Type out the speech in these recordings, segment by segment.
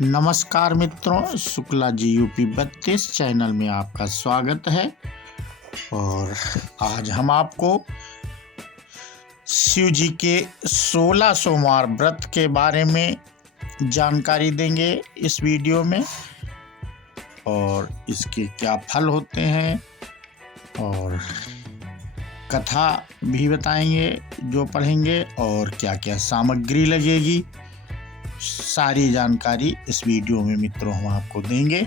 नमस्कार मित्रों, Shukla ji UP 32 channel में आपका स्वागत है। और आज हम आपको शिव जी के 16 सोमवार व्रत के बारे में जानकारी देंगे इस वीडियो में, और इसके क्या फल होते हैं और कथा भी बताएंगे जो पढ़ेंगे, और क्या क्या सामग्री लगेगी। सारी जानकारी इस वीडियो में मित्रों हम आपको देंगे।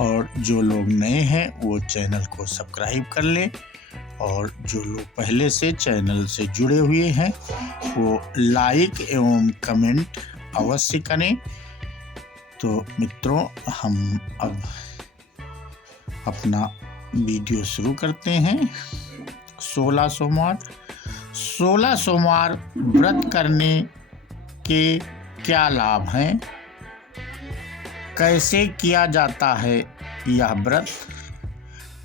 और जो लोग नए हैं वो चैनल को सब्सक्राइब कर लें, और जो लोग पहले से चैनल से जुड़े हुए हैं वो लाइक एवं कमेंट अवश्य करें। तो मित्रों, हम अब अपना वीडियो शुरू करते हैं। 16 सोमवार व्रत करने के क्या लाभ हैं, कैसे किया जाता है यह व्रत,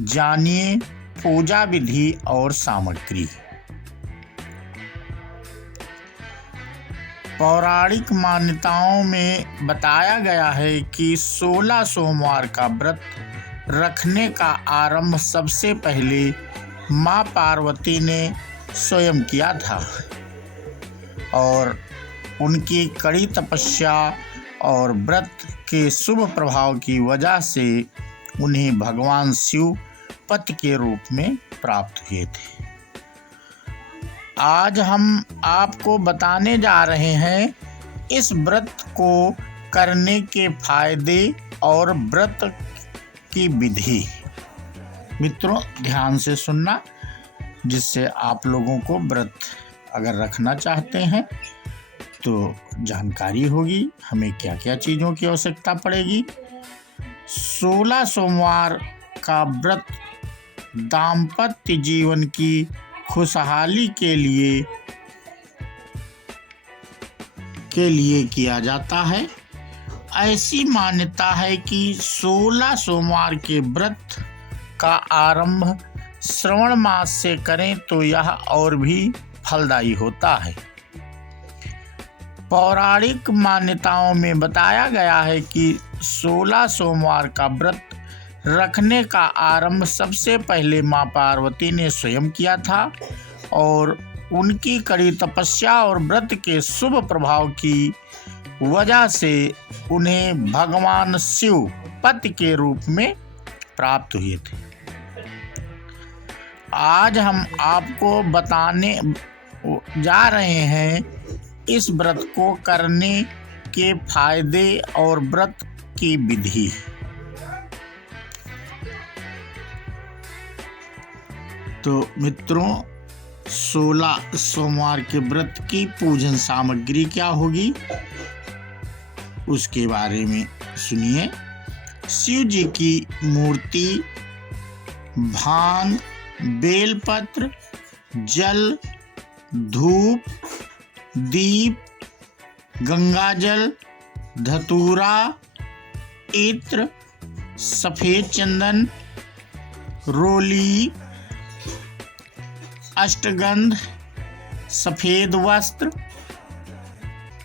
जानिए पूजा विधि और सामग्री। पौराणिक मान्यताओं में बताया गया है कि 16 सोमवार का व्रत रखने का आरंभ सबसे पहले माँ पार्वती ने स्वयं किया था, और उनकी कड़ी तपस्या और व्रत के शुभ प्रभाव की वजह से उन्हें भगवान शिव पति के रूप में प्राप्त हुए थे। आज हम आपको बताने जा रहे हैं इस व्रत को करने के फायदे और व्रत की विधि। मित्रों, ध्यान से सुनना, जिससे आप लोगों को व्रत अगर रखना चाहते हैं तो जानकारी होगी हमें क्या क्या चीज़ों की आवश्यकता पड़ेगी। 16 सोमवार का व्रत दाम्पत्य जीवन की खुशहाली के लिए किया जाता है। ऐसी मान्यता है कि 16 सोमवार के व्रत का आरंभ श्रावण मास से करें तो यह और भी फलदायी होता है। पौराणिक मान्यताओं में बताया गया है कि 16 सोमवार का व्रत रखने का आरंभ सबसे पहले माँ पार्वती ने स्वयं किया था, और उनकी कड़ी तपस्या और व्रत के शुभ प्रभाव की वजह से उन्हें भगवान शिव पति के रूप में प्राप्त हुए थे। आज हम आपको बताने जा रहे हैं इस व्रत को करने के फायदे और व्रत की विधि। तो मित्रों, 16 सोमवार के व्रत की पूजन सामग्री क्या होगी उसके बारे में सुनिए। शिव जी की मूर्ति, भांग, बेलपत्र, जल, धूप, दीप, गंगाजल, धतूरा, इत्र, सफेद चंदन, रोली, अष्टगंध, सफेद वस्त्र,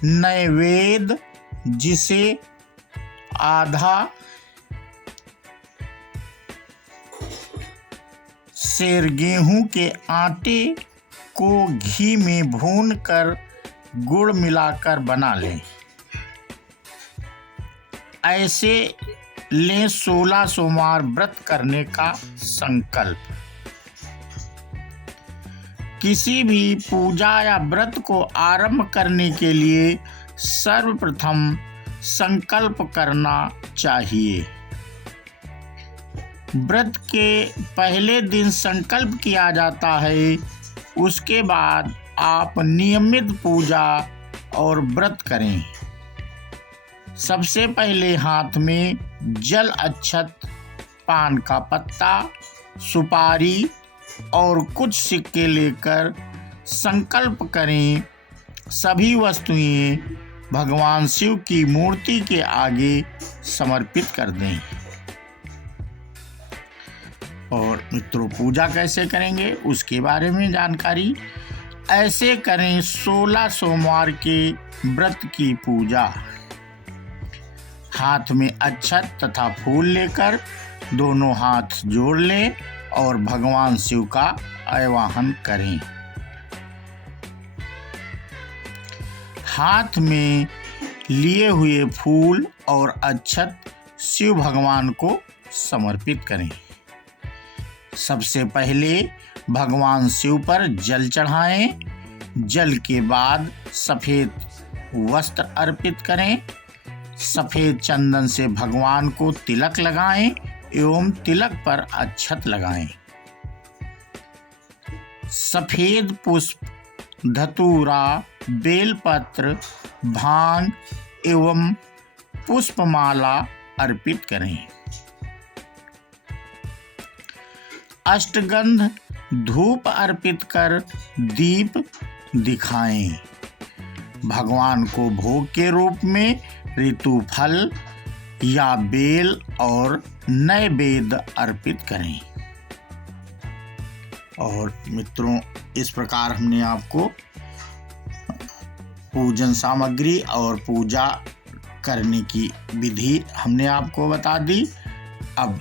नैवेद्य जिसे आधा सेर गेहूं के आटे को घी में भूनकर गुड़ मिलाकर बना लें। ऐसे लें 16 सोमवार व्रत करने का संकल्प। किसी भी पूजा या व्रत को आरंभ करने के लिए सर्वप्रथम संकल्प करना चाहिए। व्रत के पहले दिन संकल्प किया जाता है, उसके बाद आप नियमित पूजा और व्रत करें। सबसे पहले हाथ में जल, अक्षत, पान का पत्ता, सुपारी और कुछ सिक्के लेकर संकल्प करें। सभी वस्तुएं भगवान शिव की मूर्ति के आगे समर्पित कर दें। और मित्रों, पूजा कैसे करेंगे उसके बारे में जानकारी। ऐसे करें 16 सोमवार के व्रत की पूजा। हाथ में अक्षत तथा फूल लेकर दोनों हाथ जोड़ लें और भगवान शिव का आवाहन करें। हाथ में लिए हुए फूल और अक्षत शिव भगवान को समर्पित करें। सबसे पहले भगवान शिव पर जल चढ़ाएं। जल के बाद सफ़ेद वस्त्र अर्पित करें। सफ़ेद चंदन से भगवान को तिलक लगाएं एवं तिलक पर अक्षत लगाएं। सफ़ेद पुष्प, धतूरा, बेलपत्र, भांग एवं पुष्पमाला अर्पित करें। अष्टगंध धूप अर्पित कर दीप दिखाएं। भगवान को भोग के रूप में ऋतु फल या बेल और नैवेद्य अर्पित करें। और मित्रों, इस प्रकार हमने आपको पूजन सामग्री और पूजा करने की विधि हमने आपको बता दी। अब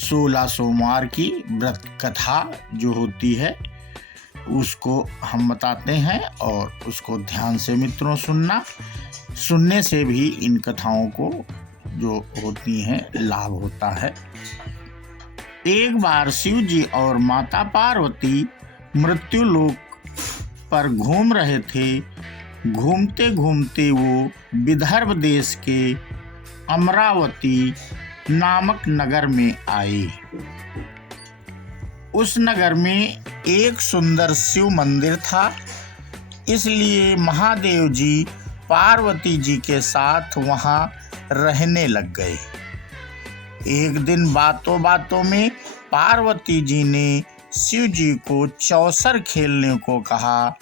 16 सोमवार की व्रत कथा जो होती है उसको हम बताते हैं और उसको ध्यान से मित्रों सुनने से भी इन कथाओं को जो होती हैं लाभ होता है। एक बार शिव जी और माता पार्वती मृत्यु लोक पर घूम रहे थे। घूमते घूमते वो विदर्भ देश के अमरावती नामक नगर में आए। उस नगर में एक सुंदर शिव मंदिर था, इसलिए महादेव जी पार्वती जी के साथ वहां रहने लग गए। एक दिन बातों बातों में पार्वती जी ने शिव जी को चौसर खेलने को कहा।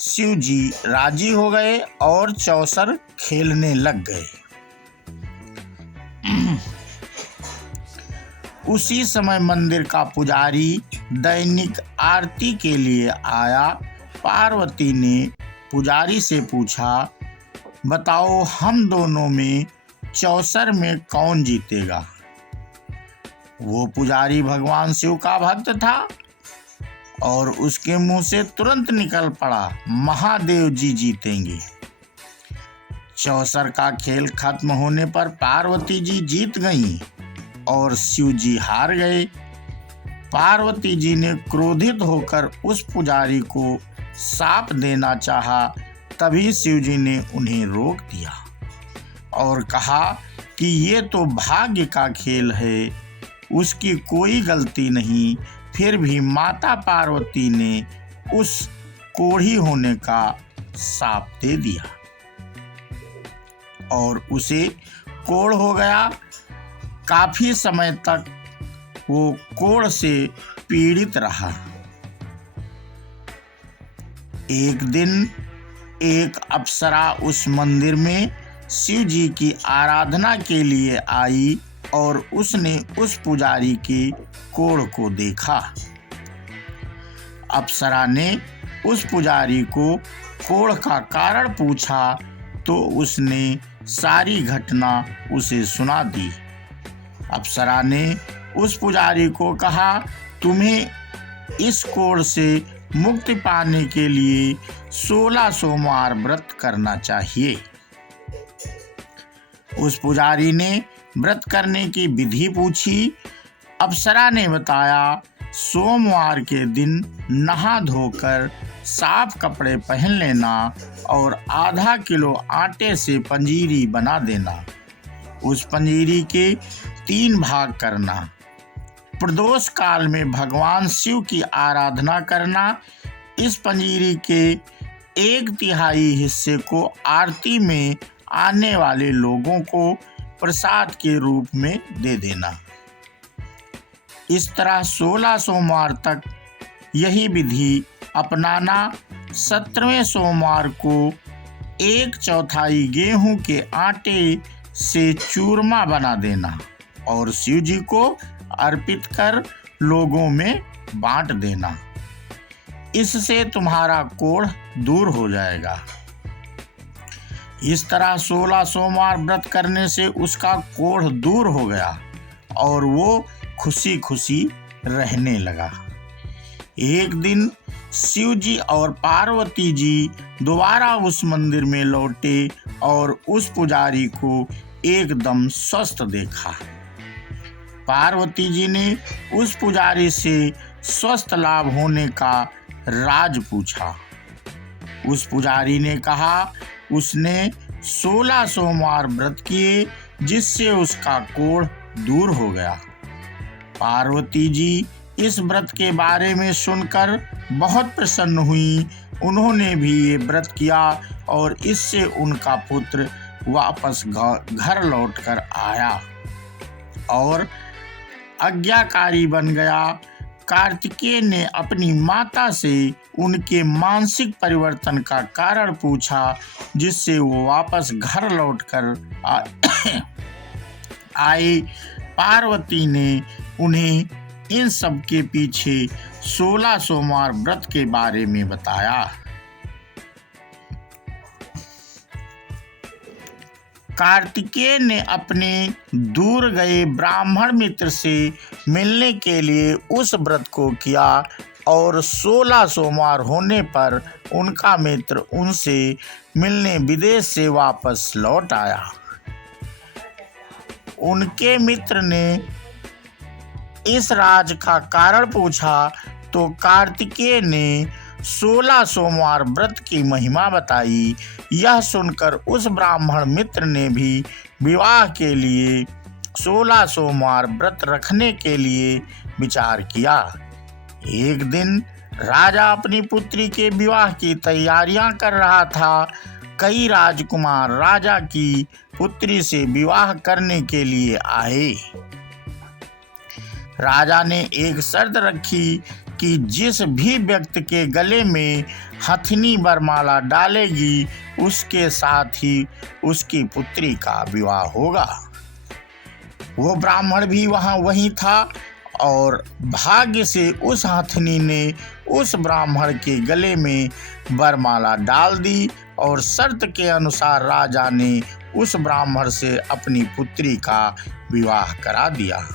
शिव जी राजी हो गए और चौसर खेलने लग गए। उसी समय मंदिर का पुजारी दैनिक आरती के लिए आया। पार्वती ने पुजारी से पूछा, बताओ हम दोनों में चौसर में कौन जीतेगा? वो पुजारी भगवान शिव का भक्त था और उसके मुंह से तुरंत निकल पड़ा, महादेव जी जीतेंगे। चौसर का खेल खत्म होने पर पार्वती जी जीत गईं और शिव जी हार गए। पार्वती जी ने क्रोधित होकर उस पुजारी को शाप देना चाहा, तभी शिव जी ने उन्हें रोक दिया और कहा कि ये तो भाग्य का खेल है, उसकी कोई गलती नहीं। फिर भी माता पार्वती ने उस कोढ़ी होने का शाप दे दिया और उसे कोढ़ हो गया। काफी समय तक वो कोढ़ से पीड़ित रहा। एक दिन एक अप्सरा उस मंदिर में शिव जी की आराधना के लिए आई और उसने उस पुजारी के कोढ़ को देखा। अप्सरा ने उस पुजारी को कोढ़ का कारण पूछा तो उसने सारी घटना उसे सुना दी। अप्सरा ने उस पुजारी को कहा, तुम्हें इस कोढ़ से मुक्ति पाने के लिए 16 सोमवार व्रत करना चाहिए। उस पुजारी ने व्रत करने की विधि पूछी। अप्सरा ने बताया, सोमवार के दिन नहा धोकर साफ कपड़े पहन लेना और आधा किलो आटे से पंजीरी बना देना। उस पंजीरी के 3 भाग करना। प्रदोष काल में भगवान शिव की आराधना करना। इस पंजीरी के 1/3 हिस्से को आरती में आने वाले लोगों को प्रसाद के रूप में दे देना। इस तरह 16 सोमवार तक यही विधि अपनाना। 17वें सोमवार को 1/4 गेहूं के आटे से चूरमा बना देना और शिव जी को अर्पित कर लोगों में बांट देना। इससे तुम्हारा कोढ़ दूर हो जाएगा। इस तरह 16 सोमवार व्रत करने से उसका कोढ़ दूर हो गया और वो खुशी खुशी रहने लगा। एक दिन शिव जी और पार्वती जी दोबारा उस मंदिर में लौटे और उस पुजारी को एकदम स्वस्थ देखा। पार्वती जी ने उस पुजारी से स्वस्थ लाभ होने का राज पूछा। उस पुजारी ने कहा उसने 16 सोमवार व्रत किए जिससे उसका कोढ़ दूर हो गया। पार्वती जी इस व्रत के बारे में सुनकर बहुत प्रसन्न हुई। उन्होंने भी ये व्रत किया और इससे उनका पुत्र वापस घर लौटकर आया और आज्ञाकारी बन गया। कार्तिकेय ने अपनी माता से उनके मानसिक परिवर्तन का कारण पूछा जिससे वो वापस घर लौटकर आए। पार्वती ने उन्हें इन सब के पीछे 16 सोमवार व्रत के बारे में बताया। कार्तिकेय ने अपने दूर गए ब्राह्मण मित्र से मिलने के लिए उस व्रत को किया और 16 सोमवार होने पर उनका मित्र उनसे मिलने विदेश से वापस लौट आया। उनके मित्र ने इस राज का कारण पूछा तो कार्तिकेय ने 16 सोमवार व्रत की महिमा बताई। यह सुनकर उस ब्राह्मण मित्र ने भी विवाह के लिए 16 सोमवार व्रत रखने के लिए विचार किया। एक दिन राजा अपनी पुत्री के विवाह की तैयारियां कर रहा था। कई राजकुमार राजा की पुत्री से विवाह करने के लिए आए। राजा ने एक शर्त रखी कि जिस भी व्यक्ति के गले में हथनी वरमाला डालेगी उसके साथ ही उसकी पुत्री का विवाह होगा। वो ब्राह्मण भी वहीं था और भाग्य से उस हथनी ने उस ब्राह्मण के गले में वरमाला डाल दी और शर्त के अनुसार राजा ने उस ब्राह्मण से अपनी पुत्री का विवाह करा दिया।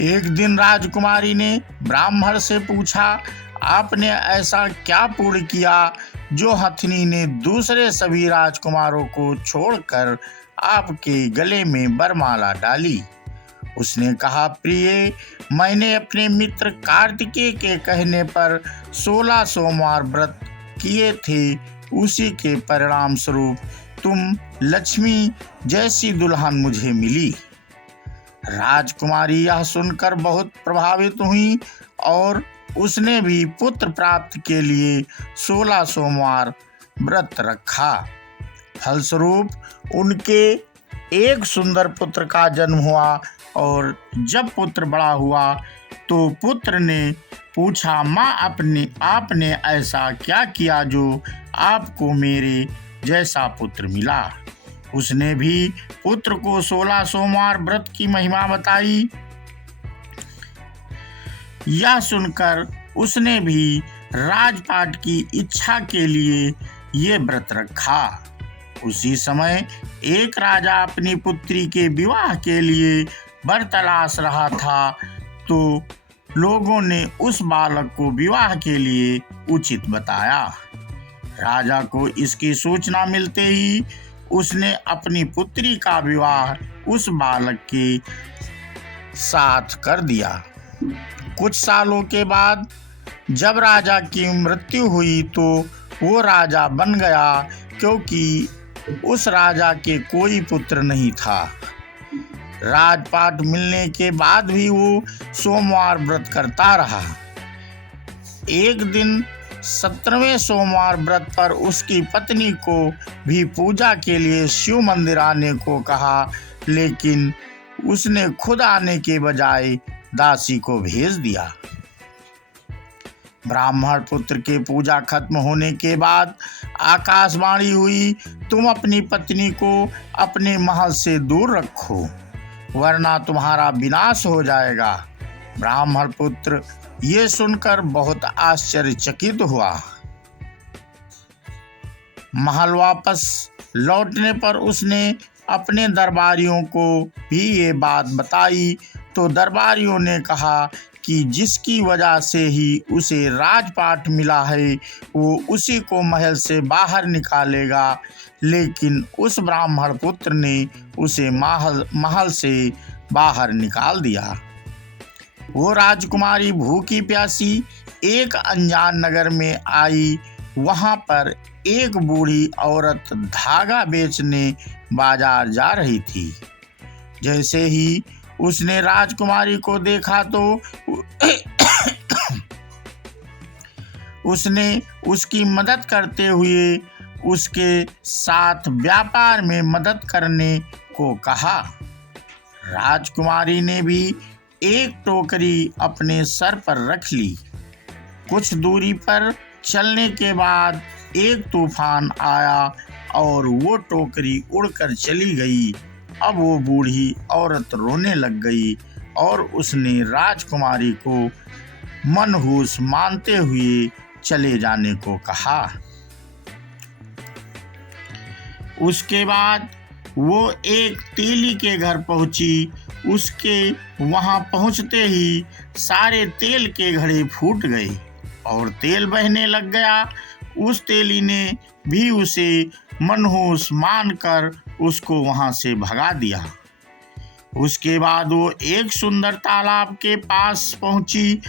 एक दिन राजकुमारी ने ब्राह्मण से पूछा, आपने ऐसा क्या पुण्य किया जो हथनी ने दूसरे सभी राजकुमारों को छोड़कर आपके गले में वरमाला डाली? उसने कहा, प्रिय, मैंने अपने मित्र कार्तिकेय के कहने पर 16 सोमवार व्रत किए थे। उसी के परिणाम स्वरूप तुम लक्ष्मी जैसी दुल्हन मुझे मिली। राजकुमारी यह सुनकर बहुत प्रभावित हुई और उसने भी पुत्र प्राप्ति के लिए 16 सोमवार व्रत रखा। फलस्वरूप उनके एक सुंदर पुत्र का जन्म हुआ और जब पुत्र बड़ा हुआ तो पुत्र ने पूछा, माँ आपने ऐसा क्या किया जो आपको मेरे जैसा पुत्र मिला? उसने भी पुत्र को 16 सोमवार व्रत की महिमा बताई। यह सुनकर उसने भी राजपाट की इच्छा के लिए ये व्रत रखा। उसी समय एक राजा अपनी पुत्री के विवाह के लिए वर तलाश रहा था तो लोगों ने उस बालक को विवाह के लिए उचित बताया। राजा को इसकी सूचना मिलते ही उसने अपनी पुत्री का विवाह उस बालक के साथ कर दिया। कुछ सालों के बाद जब राजा की मृत्यु हुई तो वो राजा बन गया क्योंकि उस राजा के कोई पुत्र नहीं था। राजपाट मिलने के बाद भी वो सोमवार व्रत करता रहा। एक दिन 17वें सोमवार व्रत पर उसकी पत्नी को भी पूजा के लिए शिव मंदिर आने को कहा, लेकिन उसने खुद आने के बजाय दासी को भेज दिया। ब्राह्मण पुत्र के पूजा खत्म होने के बाद आकाशवाणी हुई, तुम अपनी पत्नी को अपने महल से दूर रखो वरना तुम्हारा विनाश हो जाएगा। ब्राह्मण पुत्र ये सुनकर बहुत आश्चर्यचकित हुआ। महल वापस लौटने पर उसने अपने दरबारियों को भी ये बात बताई तो दरबारियों ने कहा कि जिसकी वजह से ही उसे राजपाट मिला है वो उसी को महल से बाहर निकालेगा, लेकिन उस ब्राह्मण पुत्र ने उसे महल से बाहर निकाल दिया। वो राजकुमारी भूखी प्यासी एक अनजान नगर में आई। वहां पर एक बूढ़ी औरत धागा बेचने बाजार जा रही थी। जैसे ही उसने राजकुमारी को देखा तो उसने उसकी मदद करते हुए उसके साथ व्यापार में मदद करने को कहा। राजकुमारी ने भी एक टोकरी अपने सर पर रख ली। कुछ दूरी पर चलने के बाद एक तूफान आया और वो टोकरी उड़कर चली गई। अब वो बूढ़ी औरत रोने लग गई और उसने राजकुमारी को मनहूस मानते हुए चले जाने को कहा। उसके बाद वो एक तेली के घर पहुंची। उसके वहां पहुंचते ही सारे तेल के घड़े फूट गए और तेल बहने लग गया। उस तेली ने भी उसे मनहूस मानकर उसको वहां से भगा दिया। उसके बाद वो एक सुंदर तालाब के पास पहुंची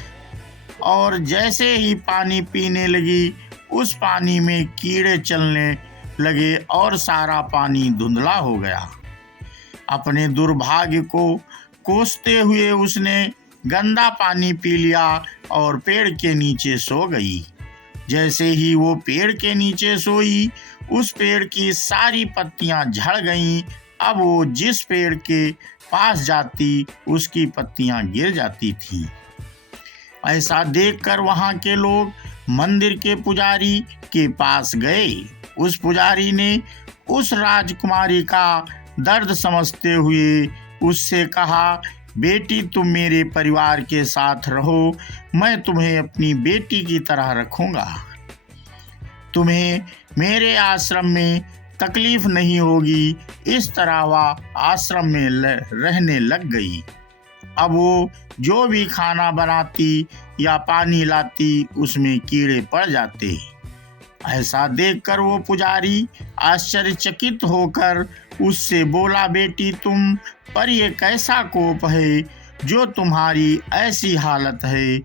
और जैसे ही पानी पीने लगी उस पानी में कीड़े चलने लगे और सारा पानी धुंधला हो गया। अपने दुर्भाग्य को कोसते हुए उसने गंदा पानी पी लिया और पेड़ के नीचे सो गई। जैसे ही वो पेड़ के नीचे सोई उस पेड़ की सारी पत्तियां झड़ गईं। अब वो जिस पेड़ के पास जाती उसकी पत्तियां गिर जाती थीं। ऐसा देखकर वहां के लोग मंदिर के पुजारी के पास गए। उस पुजारी ने उस राजकुमारी का दर्द समझते हुए उससे कहा, बेटी तुम मेरे परिवार के साथ रहो, मैं तुम्हें अपनी बेटी की तरह रखूंगा। तुम्हें मेरे आश्रम में तकलीफ नहीं होगी। इस तरह वह आश्रम में रहने लग गई। अब वो जो भी खाना बनाती या पानी लाती उसमें कीड़े पड़ जाते। ऐसा देखकर वो पुजारी आश्चर्यचकित होकर उससे बोला, बेटी तुम पर ये कैसा कोप है जो तुम्हारी ऐसी हालत है।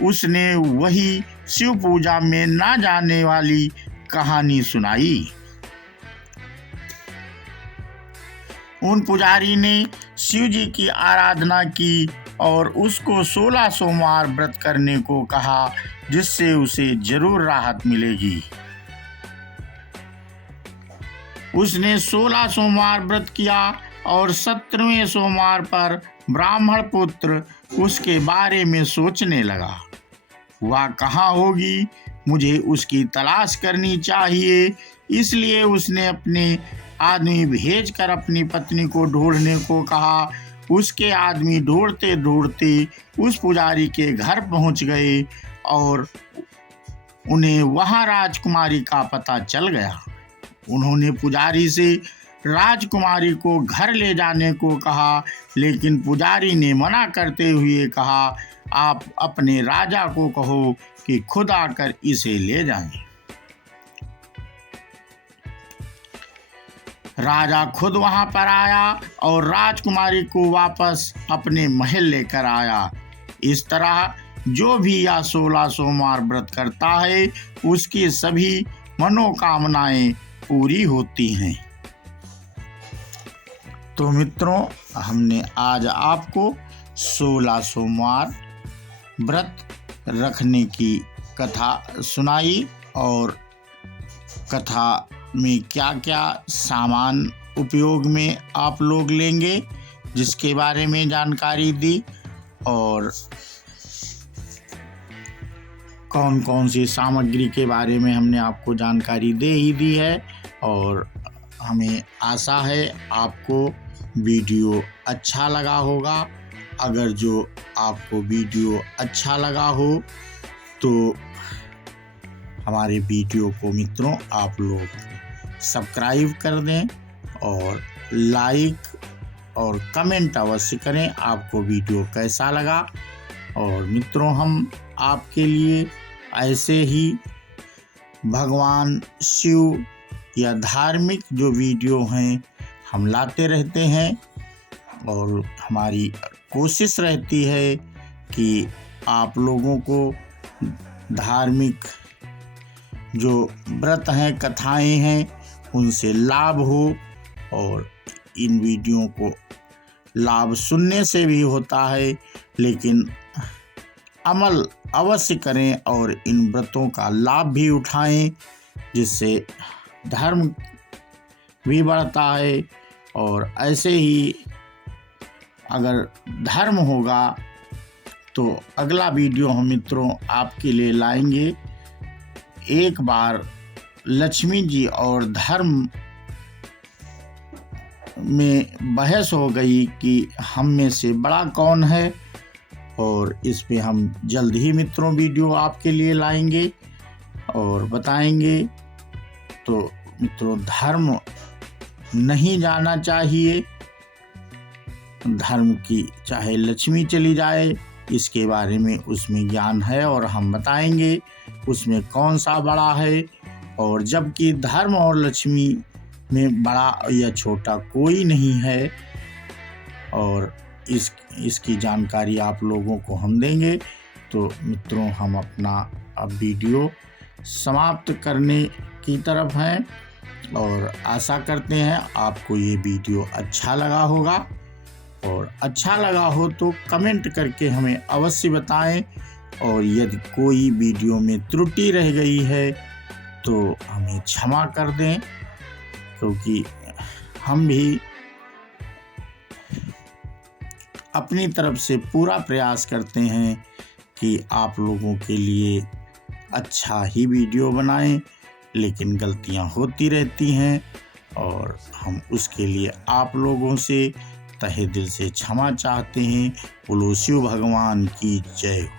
उसने वही शिव पूजा में ना जाने वाली कहानी सुनाई। उन पुजारी ने शिव जी की आराधना की और उसको 16 सोमवार व्रत करने को कहा, जिससे उसे जरूर राहत मिलेगी। उसने 16 सोमवार व्रत किया और 17वें सोमवार पर ब्राह्मण पुत्र उसके बारे में सोचने लगा। वह कहाँ होगी, मुझे उसकी तलाश करनी चाहिए। इसलिए उसने अपने आदमी भेजकर अपनी पत्नी को ढूंढने को कहा। उसके आदमी ढूंढते ढूंढते उस पुजारी के घर पहुंच गए और उन्हें वहां राजकुमारी का पता चल गया। उन्होंने पुजारी से राजकुमारी को घर ले जाने को कहा, लेकिन पुजारी ने मना करते हुए कहा, आप अपने राजा को कहो कि खुद आकर इसे ले जाएं। राजा खुद वहां पर आया और राजकुमारी को वापस अपने महल लेकर आया। इस तरह जो भी यह 16 सोमवार व्रत करता है उसकी सभी मनोकामनाएं पूरी होती हैं। तो मित्रों, हमने आज आपको 16 सोमवार व्रत रखने की कथा सुनाई और कथा में क्या क्या सामान उपयोग में आप लोग लेंगे जिसके बारे में जानकारी दी और कौन कौन सी सामग्री के बारे में हमने आपको जानकारी दे ही दी है। और हमें आशा है आपको वीडियो अच्छा लगा होगा। अगर जो आपको वीडियो अच्छा लगा हो तो हमारे वीडियो को मित्रों आप लोग सब्सक्राइब कर दें और लाइक और कमेंट अवश्य करें आपको वीडियो कैसा लगा। और मित्रों, हम आपके लिए ऐसे ही भगवान शिव या धार्मिक जो वीडियो हैं हम लाते रहते हैं, और हमारी कोशिश रहती है कि आप लोगों को धार्मिक जो व्रत हैं, कथाएं हैं, उनसे लाभ हो। और इन वीडियो को लाभ सुनने से भी होता है, लेकिन अमल अवश्य करें और इन व्रतों का लाभ भी उठाएं, जिससे धर्म भी बढ़ता है। और ऐसे ही अगर धर्म होगा तो अगला वीडियो हम मित्रों आपके लिए लाएंगे। एक बार लक्ष्मी जी और धर्म में बहस हो गई कि हम में से बड़ा कौन है, और इस पे हम जल्द ही मित्रों वीडियो आपके लिए लाएंगे और बताएंगे। तो मित्रों, धर्म नहीं जाना चाहिए, धर्म की चाहे लक्ष्मी चली जाए, इसके बारे में उसमें ज्ञान है और हम बताएंगे उसमें कौन सा बड़ा है। और जबकि धर्म और लक्ष्मी में बड़ा या छोटा कोई नहीं है, और इसकी जानकारी आप लोगों को हम देंगे। तो मित्रों, हम अपना अब वीडियो समाप्त करने की तरफ हैं, और आशा करते हैं आपको ये वीडियो अच्छा लगा होगा। और अच्छा लगा हो तो कमेंट करके हमें अवश्य बताएं, और यदि कोई वीडियो में त्रुटि रह गई है तो हमें क्षमा कर दें, क्योंकि हम भी अपनी तरफ से पूरा प्रयास करते हैं कि आप लोगों के लिए अच्छा ही वीडियो बनाएं, लेकिन गलतियां होती रहती हैं, और हम उसके लिए आप लोगों से तहे दिल से क्षमा चाहते हैं। बोलो शिव भगवान की जय हो।